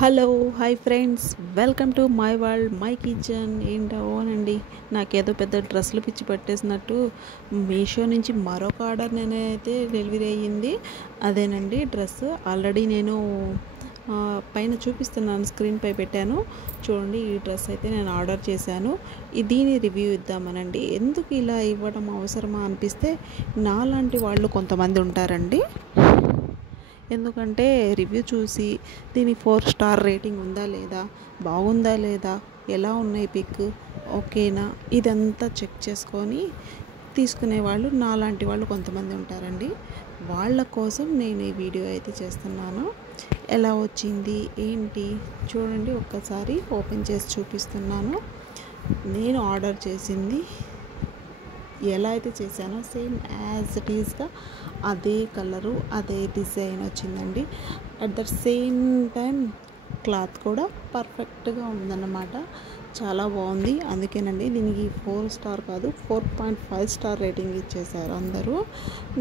Hello hi friends, welcome to my world my kitchen. ఏంటోనండి, నాకేదో పెద్ద డ్రెస్సులు పిచ్చి పట్టేసినట్టు మీషో నుంచి మరొక ఆర్డర్ నేనైతే డెలివరీ అయ్యింది. అదేనండి డ్రెస్. ఆల్రెడీ నేను పైన చూపిస్తున్నాను, స్క్రీన్పై పెట్టాను చూడండి. ఈ డ్రెస్ అయితే నేను ఆర్డర్ చేశాను. దీని రివ్యూ ఇద్దామనండి. ఎందుకు ఇలా ఇవ్వడం అవసరమా అనిపిస్తే, నాలాంటి వాళ్ళు కొంతమంది ఉంటారండి. ఎందుకంటే రివ్యూ చూసి దీని 4 స్టార్ రేటింగ్ ఉందా లేదా, బాగుందా లేదా, ఎలా ఉన్నాయి పిక్, ఓకేనా, ఇదంతా చెక్ చేసుకొని తీసుకునే వాళ్ళు నాలాంటి వాళ్ళు కొంతమంది ఉంటారండి. వాళ్ళ కోసం నేను ఈ వీడియో అయితే చేస్తున్నాను. ఎలా వచ్చింది ఏంటి చూడండి. ఒక్కసారి ఓపెన్ చేసి చూపిస్తున్నాను. నేను ఆర్డర్ చేసింది ఎలా అయితే చేశానో సేమ్ యాజ్ ఇట్ ఈస్గా అదే కలరు, అదే డిజైన్ వచ్చిందండి. At the same time cloth కూడా పర్ఫెక్ట్గా ఉందన్నమాట. చాలా బాగుంది. అందుకేనండి దీనికి 4 స్టార్ కాదు 4.5 స్టార్ రేటింగ్ ఇచ్చేసారు అందరూ.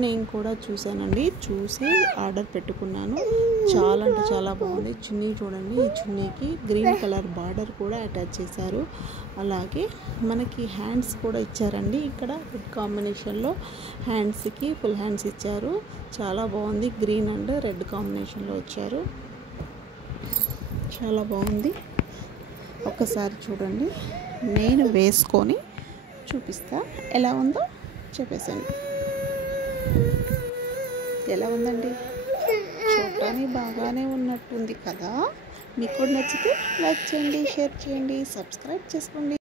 నేను కూడా చూశానండి, చూసి ఆర్డర్ పెట్టుకున్నాను. చాలా అంటే చాలా బాగుంది. చున్నీ చూడండి, ఈ చున్నీకి గ్రీన్ కలర్ బార్డర్ కూడా అటాచ్ చేశారు. అలాగే మనకి హ్యాండ్స్ కూడా ఇచ్చారండి. ఇక్కడ రెడ్ కాంబినేషన్లో హ్యాండ్స్కి ఫుల్ హ్యాండ్స్ ఇచ్చారు. చాలా బాగుంది. గ్రీన్ అండ్ రెడ్ కాంబినేషన్లో వచ్చారు. చాలా బాగుంది. ఒక్కసారి చూడండి, నేను వేసుకొని చూపిస్తా ఎలా ఉందో చెప్పేసాను. ఎలా ఉందండి? చూడటానికి బాగానే ఉన్నట్టుంది కదా. మీకు కూడా నచ్చితే లైక్ చేయండి, షేర్ చేయండి, సబ్స్క్రైబ్ చేసుకోండి.